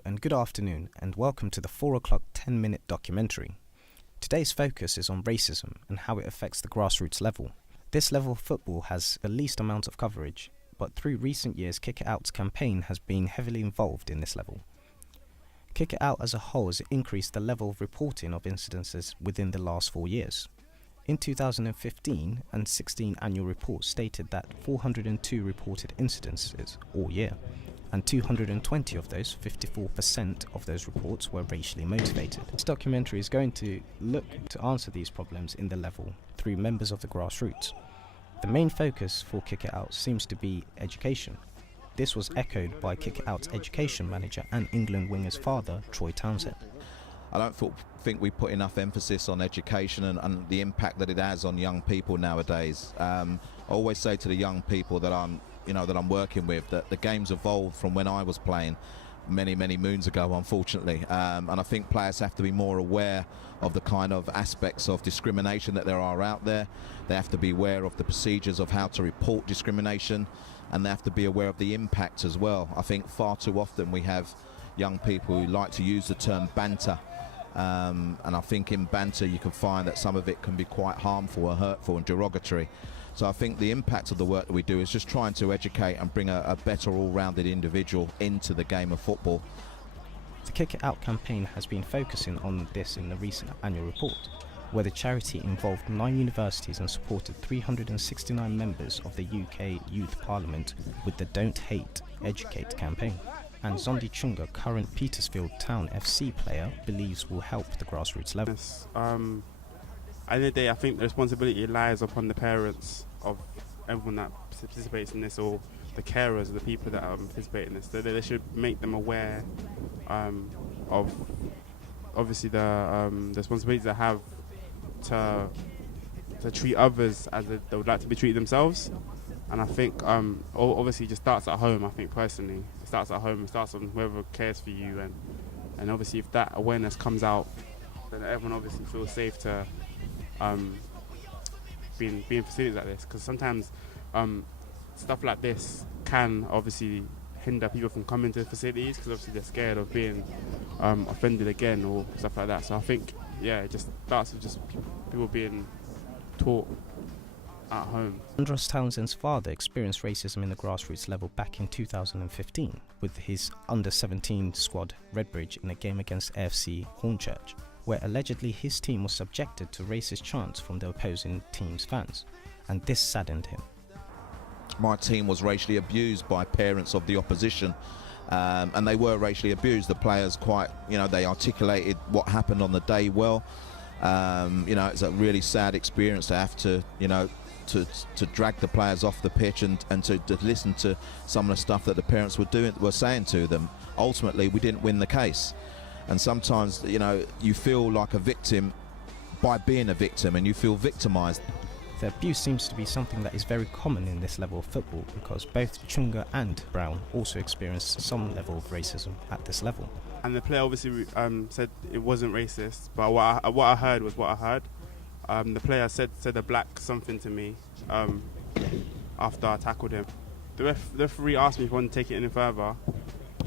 Hello and good afternoon, and welcome to the 4 o'clock 10-minute documentary. Today's focus is on racism and how it affects the grassroots level. This level of football has the least amount of coverage, but through recent years Kick It Out's campaign has been heavily involved in this level. Kick It Out as a whole has increased the level of reporting of incidences within the last 4 years. In 2015 and 16 annual reports stated that 402 reported incidences all year, and 220 of those, 54% of those reports, were racially motivated. This documentary is going to look to answer these problems in the level through members of the grassroots. The main focus for Kick It Out seems to be education. This was echoed by Kick It Out's education manager and England winger's father, Troy Townsend. I don't think we put enough emphasis on education and the impact that it has on young people nowadays. I always say to the young people that I'm working with that the game's evolved from when I was playing many moons ago, unfortunately, and I think players have to be more aware of the kind of aspects of discrimination that there are out there. They have to be aware of the procedures of how to report discrimination, and they have to be aware of the impact as well. I think far too often we have young people who like to use the term banter, and I think in banter you can find that some of it can be quite harmful or hurtful and derogatory. So I think the impact of the work that we do is just trying to educate and bring a better all-rounded individual into the game of football. The Kick It Out campaign has been focusing on this in the recent annual report, where the charity involved 9 universities and supported 369 members of the UK Youth Parliament with the Don't Hate, Educate campaign. And Zondi Chunga, current Petersfield Town FC player, believes will help the grassroots level. Yes, at the end of the day, I think the responsibility lies upon the parents of everyone that participates in this, or the carers of the people that participate in this. They should make them aware of obviously the responsibilities they have to treat others as they would like to be treated themselves. And I think obviously it just starts at home. I think personally it starts at home. It starts on whoever cares for you, and obviously if that awareness comes out, then everyone obviously feels safe to being facilities like this, because sometimes stuff like this can obviously hinder people from coming to facilities because obviously they're scared of being offended again or stuff like that. So I think it just starts with just people being taught at home. Andros Townsend's father experienced racism in the grassroots level back in 2015 with his under-17 squad Redbridge in a game against AFC Hornchurch, where allegedly his team was subjected to racist chants from the opposing team's fans, and this saddened him. My team was racially abused by parents of the opposition, and they were racially abused. The players they articulated what happened on the day well. It's a really sad experience to have to drag the players off the pitch and to listen to some of the stuff that the parents were saying to them. Ultimately, we didn't win the case. And sometimes, you feel like a victim by being a victim, and you feel victimized. The abuse seems to be something that is very common in this level of football, because both Chunga and Brown also experienced some level of racism at this level. And the player obviously said it wasn't racist, but what I heard was what I heard. The player said a black something to me after I tackled him. The referee asked me if I wanted to take it any further.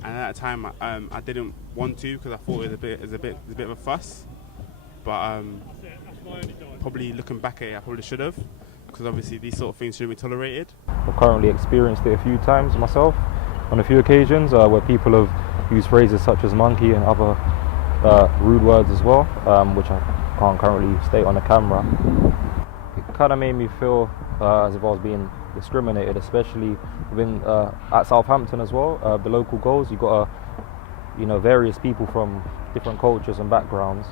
And at that time, I didn't want to, because I thought it was a bit of a fuss. But probably looking back at it, I probably should have, because obviously these sort of things shouldn't be tolerated. I've currently experienced it a few times myself, on a few occasions, where people have used phrases such as monkey and other rude words as well, which I can't currently state on the camera. It kind of made me feel as if I was being discriminated, especially at Southampton as well. The local goals, you've got various people from different cultures and backgrounds.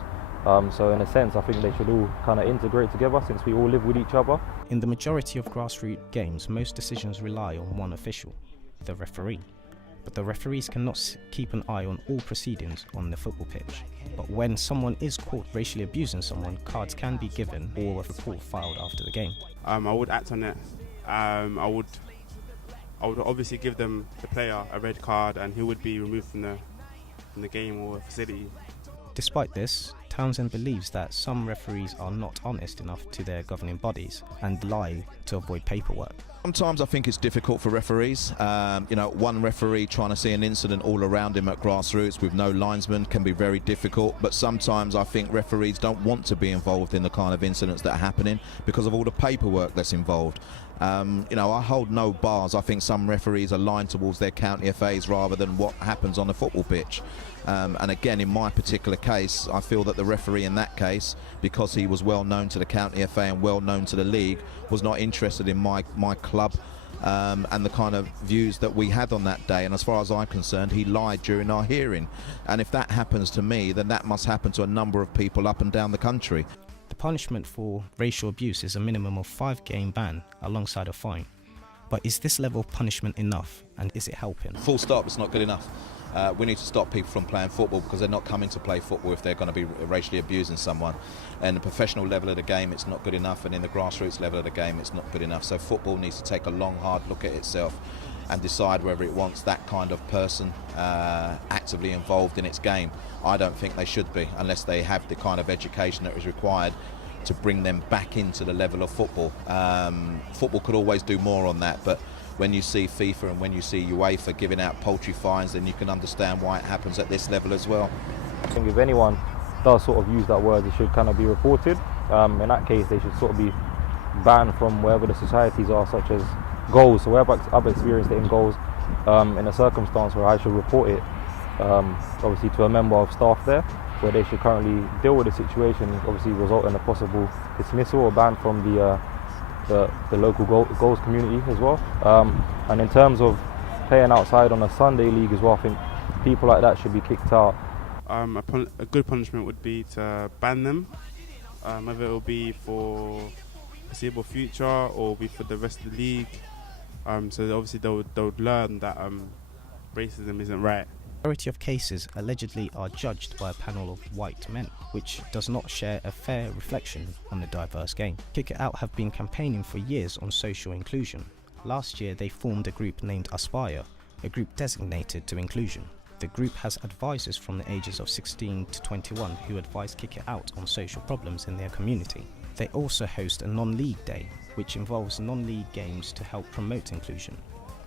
So in a sense, I think they should all kind of integrate together, since we all live with each other. In the majority of grassroots games, most decisions rely on one official, the referee. But the referees cannot keep an eye on all proceedings on the football pitch. But when someone is caught racially abusing someone, cards can be given or a report filed after the game. I would act on it. I would obviously give the player a red card, and he would be removed from the game or facility. Despite this, Townsend believes that some referees are not honest enough to their governing bodies and lie to avoid paperwork. Sometimes I think it's difficult for referees. One referee trying to see an incident all around him at Grassroots with no linesman can be very difficult, but sometimes I think referees don't want to be involved in the kind of incidents that are happening because of all the paperwork that's involved. I hold no bars. I think some referees are lying towards their county FAs rather than what happens on the football pitch. And again, in my particular case, I feel that the referee in that case, because he was well known to the county FA and well known to the league, was not interested in my club and the kind of views that we had on that day. And as far as I'm concerned, he lied during our hearing. And if that happens to me, then that must happen to a number of people up and down the country. The punishment for racial abuse is a minimum of 5-game ban alongside a fine. But is this level of punishment enough, and is it helping? Full stop, it's not good enough. We need to stop people from playing football because they're not coming to play football if they're going to be racially abusing someone. And the professional level of the game, it's not good enough, and in the grassroots level of the game, it's not good enough. So football needs to take a long, hard look at itself and decide whether it wants that kind of person actively involved in its game. I don't think they should be, unless they have the kind of education that is required to bring them back into the level of football. Football could always do more on that, but when you see FIFA and when you see UEFA giving out paltry fines, then you can understand why it happens at this level as well. I think if anyone does sort of use that word, it should kind of be reported. In that case, they should sort of be banned from wherever the societies are, such as goals. So wherever I've experienced it in goals, in a circumstance where I should report it, obviously to a member of staff there, where they should currently deal with the situation, obviously result in a possible dismissal or ban from the local goals community as well. And in terms of playing outside on a Sunday league as well, I think people like that should be kicked out. A good punishment would be to ban them, whether it will be for foreseeable future or be for the rest of the league. So obviously they would learn that racism isn't right. The majority of cases allegedly are judged by a panel of white men, which does not share a fair reflection on the diverse game. Kick It Out have been campaigning for years on social inclusion. Last year they formed a group named Aspire, a group designated to inclusion. The group has advisors from the ages of 16 to 21 who advise Kick It Out on social problems in their community. They also host a non-league day, which involves non-league games to help promote inclusion.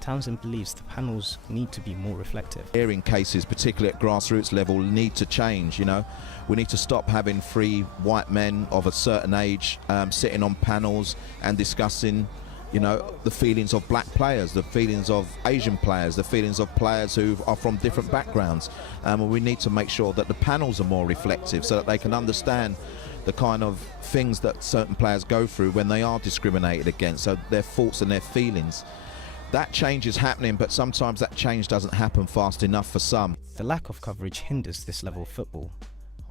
Townsend believes the panels need to be more reflective. Hearing cases, particularly at grassroots level, need to change. We need to stop having 3 white men of a certain age sitting on panels and discussing the feelings of black players, the feelings of Asian players, the feelings of players who are from different backgrounds. We need to make sure that the panels are more reflective so that they can understand the kind of things that certain players go through when they are discriminated against, so their thoughts and their feelings. That change is happening, but sometimes that change doesn't happen fast enough for some. The lack of coverage hinders this level of football.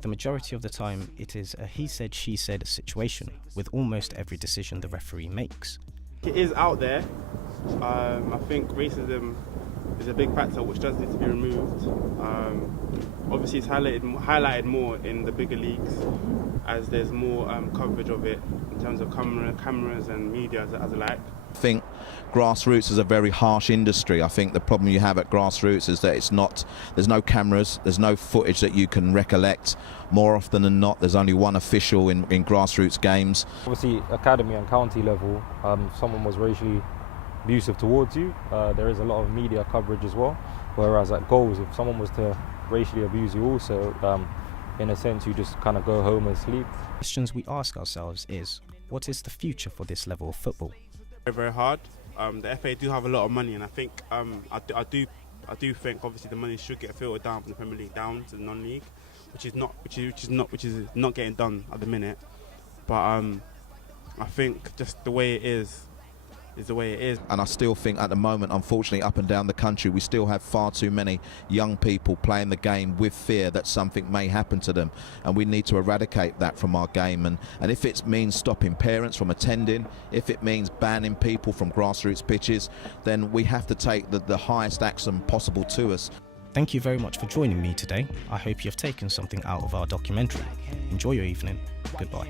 The majority of the time it is a he said, she said situation with almost every decision the referee makes. It is out there. I think racism is a big factor which does need to be removed. Obviously it's highlighted more in the bigger leagues as there's more coverage of it in terms of cameras and media as alike. I think grassroots is a very harsh industry. I think the problem you have at grassroots is that there's no cameras, there's no footage that you can recollect. More often than not, there's only one official in grassroots games. Obviously, academy and county level, someone was racially abusive towards you, there is a lot of media coverage as well. Whereas at goals, if someone was to racially abuse you also, in a sense, you just kind of go home and sleep. Questions we ask ourselves is, what is the future for this level of football? Very, very hard. The FA do have a lot of money, and I think I do think obviously the money should get filtered down from the Premier League down to the non-league, which is not getting done at the minute. But I think just the way it is the way it is. And I still think at the moment, unfortunately, up and down the country, we still have far too many young people playing the game with fear that something may happen to them, and we need to eradicate that from our game. And if it means stopping parents from attending, if it means banning people from grassroots pitches, then we have to take the highest action possible to us. Thank you very much for joining me today. I hope you have taken something out of our documentary. Enjoy your evening. Goodbye.